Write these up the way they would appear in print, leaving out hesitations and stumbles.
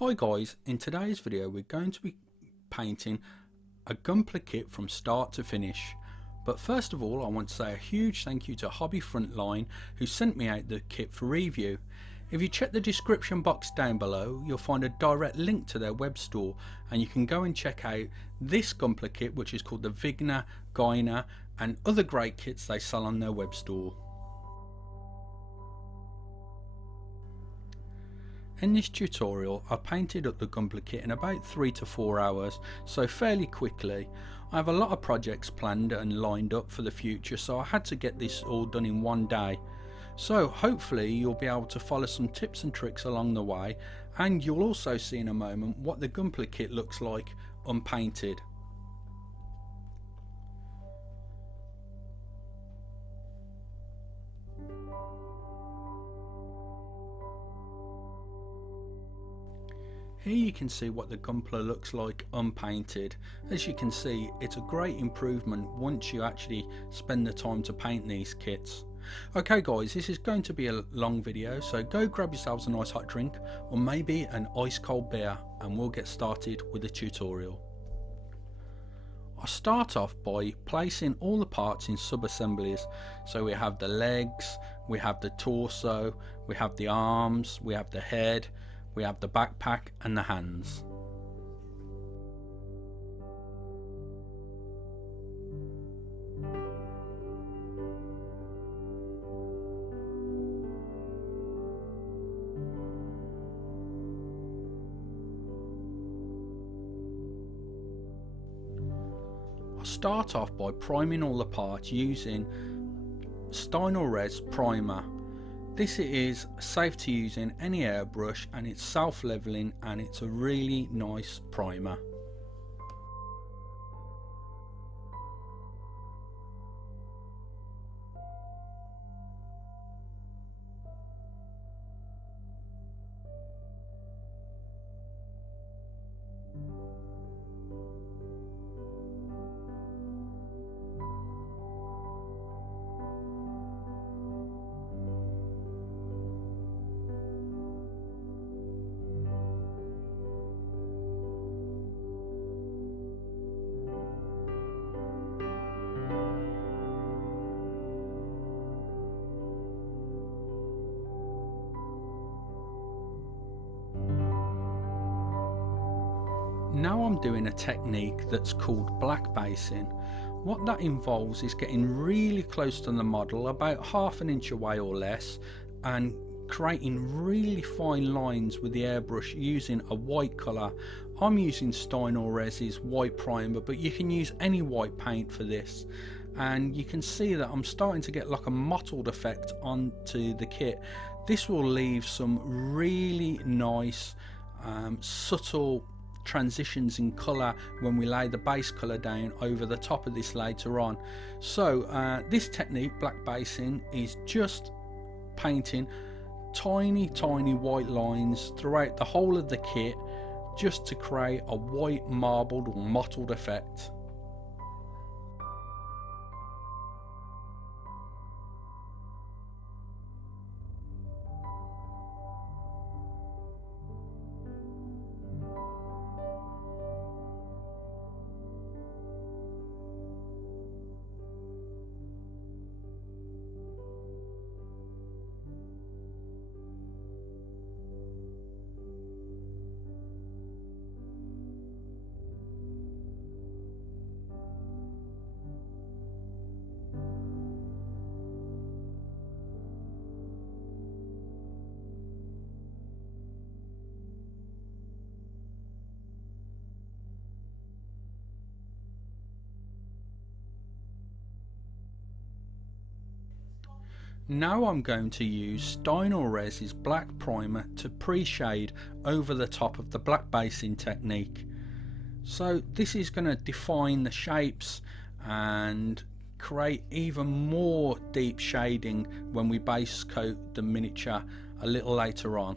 Hi guys, in today's video we're going to be painting a Gunpla kit from start to finish. But first of all I want to say a huge thank you to Hobby Frontline who sent me out the kit for review. If you check the description box down below you'll find a direct link to their web store and you can go and check out this Gunpla kit, which is called the Vigna, Gyna, and other great kits they sell on their web store. In this tutorial I painted up the Gunpla kit in about 3 to 4 hours, so fairly quickly. I have a lot of projects planned and lined up for the future, so I had to get this all done in one day. So hopefully you'll be able to follow some tips and tricks along the way, and you'll also see in a moment what the Gunpla kit looks like unpainted. Here you can see what the Gunpla looks like unpainted. As you can see, it's a great improvement once you actually spend the time to paint these kits. Okay guys, this is going to be a long video, so go grab yourselves a nice hot drink or maybe an ice cold beer and we'll get started with the tutorial. I'll start off by placing all the parts in sub-assemblies. So we have the legs, we have the torso, we have the arms, we have the head, we have the backpack and the hands. I'll start off by priming all the parts using Res primer. This is safe to use in any airbrush and it's self-leveling and it's a really nice primer. Now I'm doing a technique that's called black basing. What that involves is getting really close to the model, about half an inch away or less, and creating really fine lines with the airbrush using a white colour. I'm using Res's white primer, but you can use any white paint for this. And you can see that I'm starting to get like a mottled effect onto the kit. This will leave some really nice subtle transitions in colour when we lay the base colour down over the top of this later on. So this technique, black basing, is just painting tiny white lines throughout the whole of the kit just to create a white marbled or mottled effect. Now I'm going to use Res's black primer to pre-shade over the top of the black basing technique. So this is going to define the shapes and create even more deep shading when we base coat the miniature a little later on.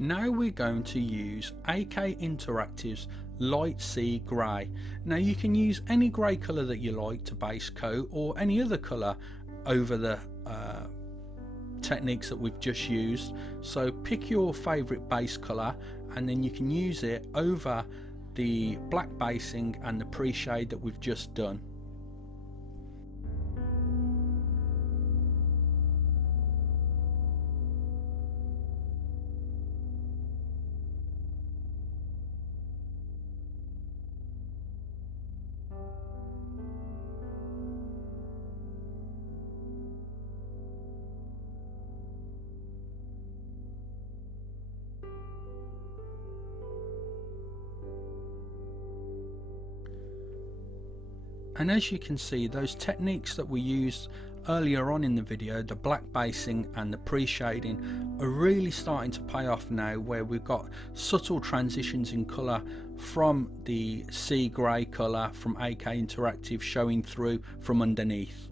Now we're going to use AK Interactive's Light Sea Grey. Now you can use any grey colour that you like to base coat, or any other colour over the techniques that we've just used. So pick your favourite base colour and then you can use it over the black basing and the pre-shade that we've just done. And as you can see, those techniques that we used earlier on in the video, the black basing and the pre-shading, are really starting to pay off now, where we've got subtle transitions in colour from the sea grey colour from AK Interactive showing through from underneath.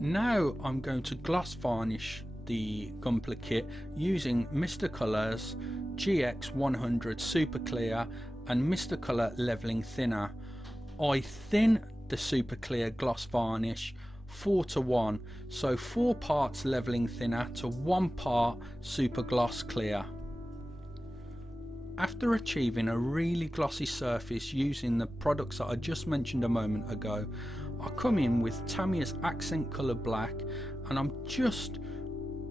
Now I'm going to gloss varnish the Gunpla kit using Mr. Colours GX100 Super Clear and Mr. Colour Leveling Thinner. I thin the Super Clear gloss varnish 4:1, so 4 parts leveling thinner to 1 part super gloss clear. After achieving a really glossy surface using the products that I just mentioned a moment ago, I come in with Tamiya's accent colour black, and I'm just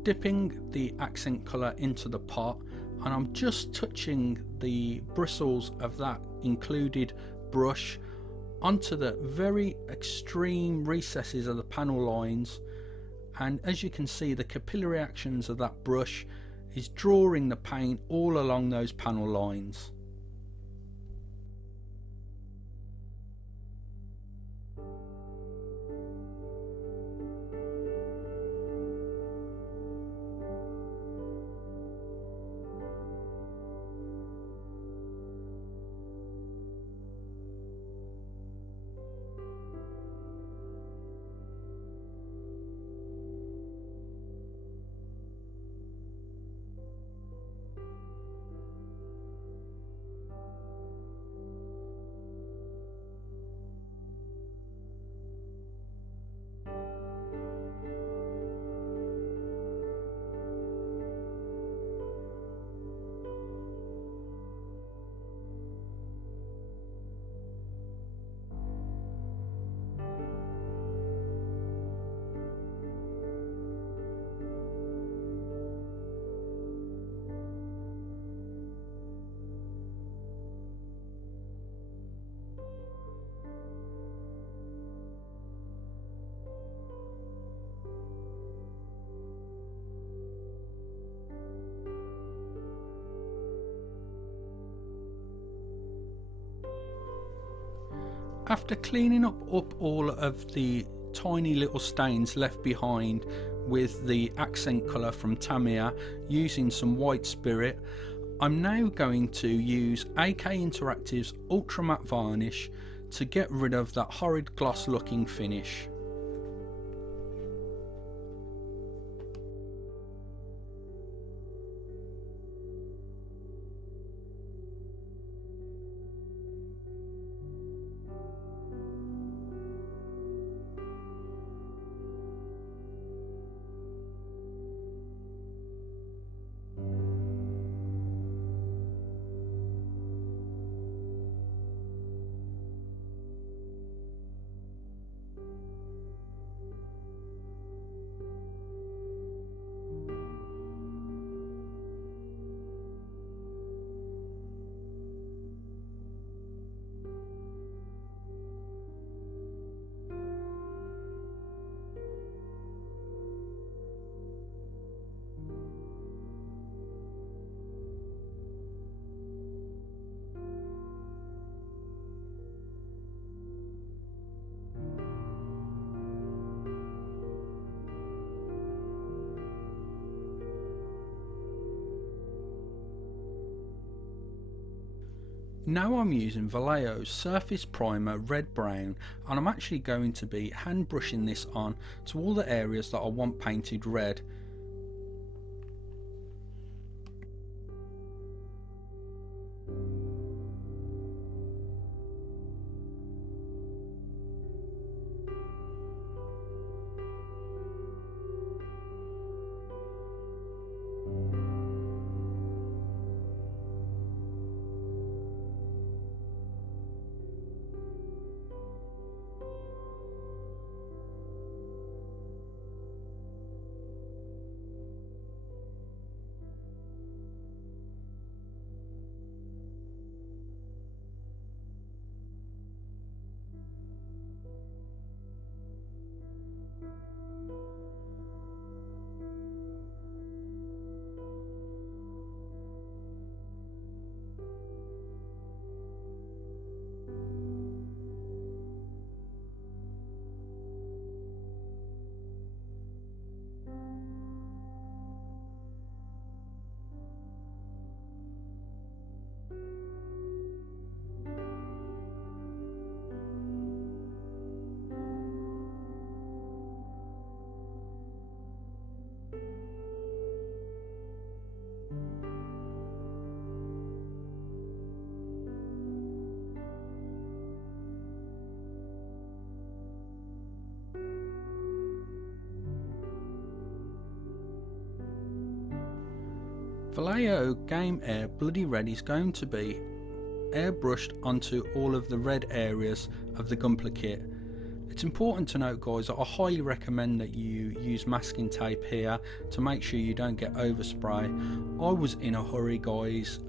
dipping the accent colour into the pot, and I'm just touching the bristles of that included brush onto the very extreme recesses of the panel lines. And as you can see, the capillary actions of that brush is drawing the paint all along those panel lines. After cleaning up all of the tiny little stains left behind with the accent colour from Tamiya using some white spirit, I'm now going to use AK Interactive's Ultra Matte Varnish to get rid of that horrid gloss looking finish. Now I'm using Vallejo's Surface Primer Red Brown, and I'm actually going to be hand brushing this on to all the areas that I want painted red. Vallejo Game Air Bloody Red is going to be airbrushed onto all of the red areas of the Gunpla kit. It's important to note, guys, that I highly recommend that you use masking tape here to make sure you don't get overspray. I was in a hurry, guys,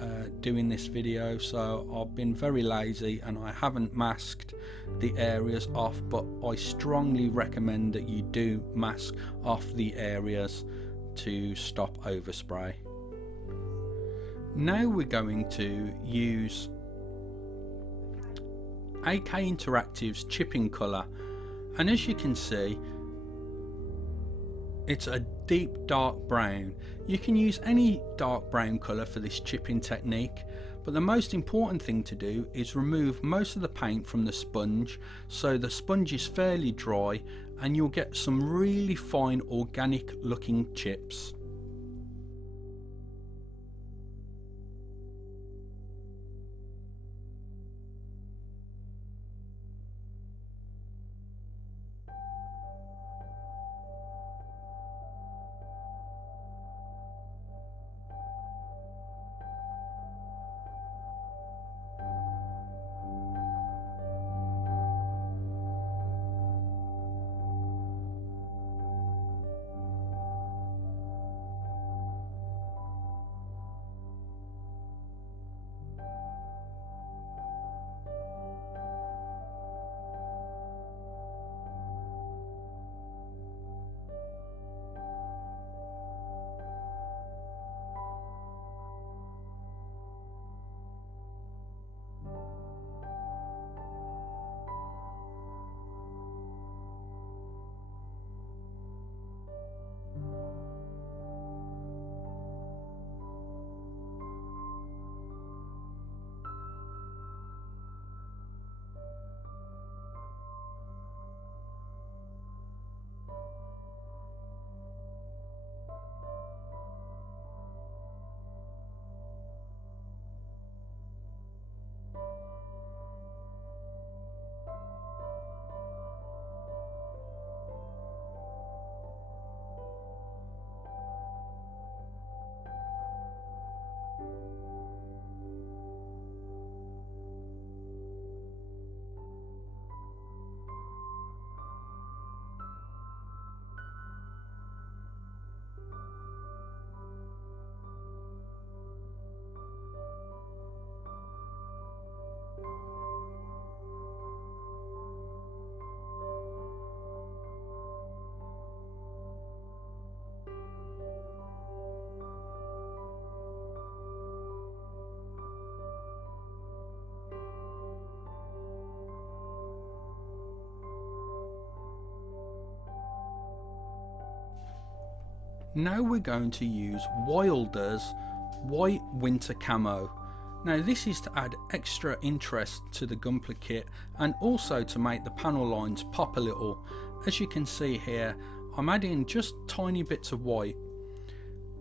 doing this video, so I've been very lazy and I haven't masked the areas off, but I strongly recommend that you do mask off the areas to stop overspray. Now we're going to use AK Interactive's chipping colour, and as you can see, it's a deep dark brown. You can use any dark brown colour for this chipping technique, but the most important thing to do is remove most of the paint from the sponge so the sponge is fairly dry and you'll get some really fine organic looking chips. Now we're going to use Wilder's White Winter Camo. Now this is to add extra interest to the Gunpla kit and also to make the panel lines pop a little. As you can see here, I'm adding just tiny bits of white.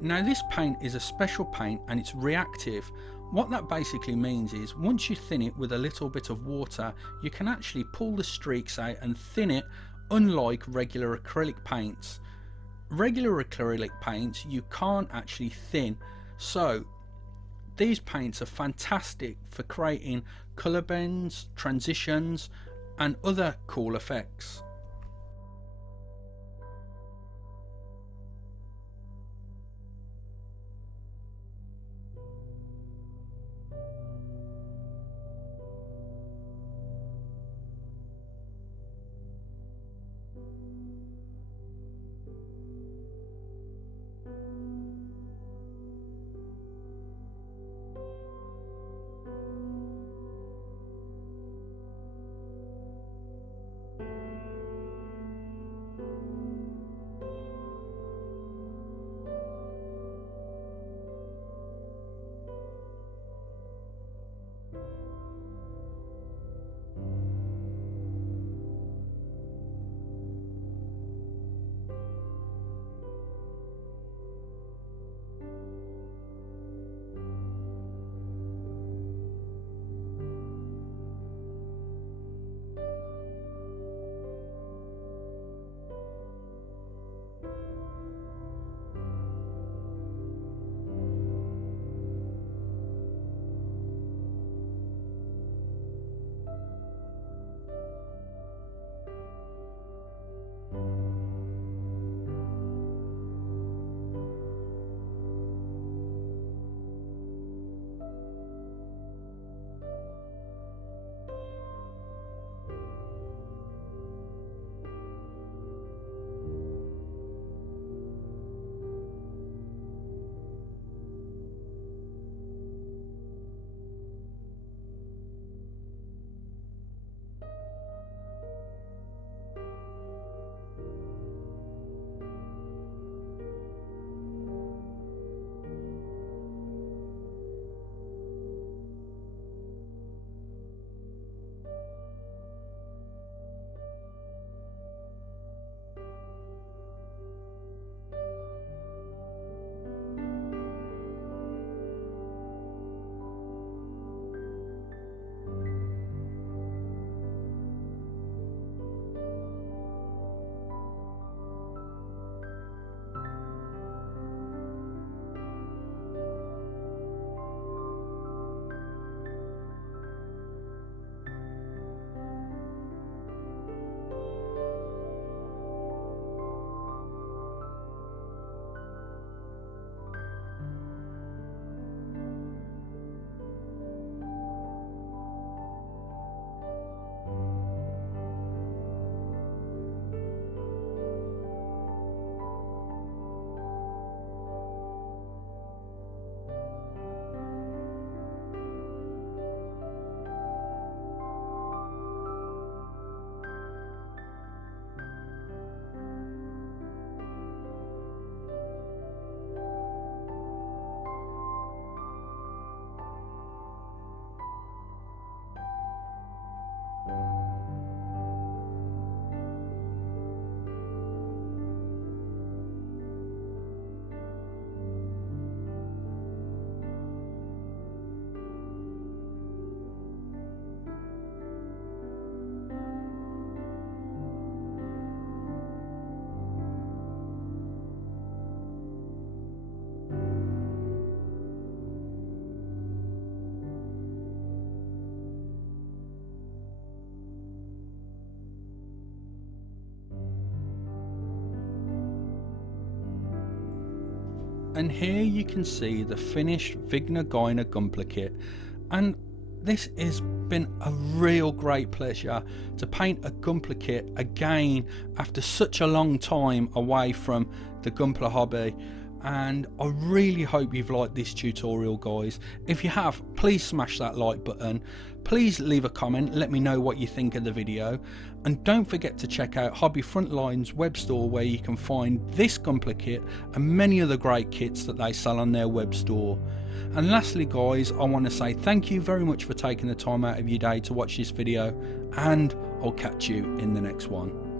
Now this paint is a special paint and it's reactive. What that basically means is once you thin it with a little bit of water, you can actually pull the streaks out and thin it, unlike regular acrylic paints. Regular acrylic paints you can't actually thin, so these paints are fantastic for creating colour bends, transitions and other cool effects. And here you can see the finished Vigna Gunpla kit, and this has been a real great pleasure to paint a Gunpla kit again after such a long time away from the Gunpla hobby. and I really hope you've liked this tutorial, guys. If you have, please smash that like button, please leave a comment, let me know what you think of the video, and don't forget to check out Hobby Frontline's web store, where you can find this Gunpla kit and many other great kits that they sell on their web store. And lastly, guys, I want to say thank you very much for taking the time out of your day to watch this video, and I'll catch you in the next one.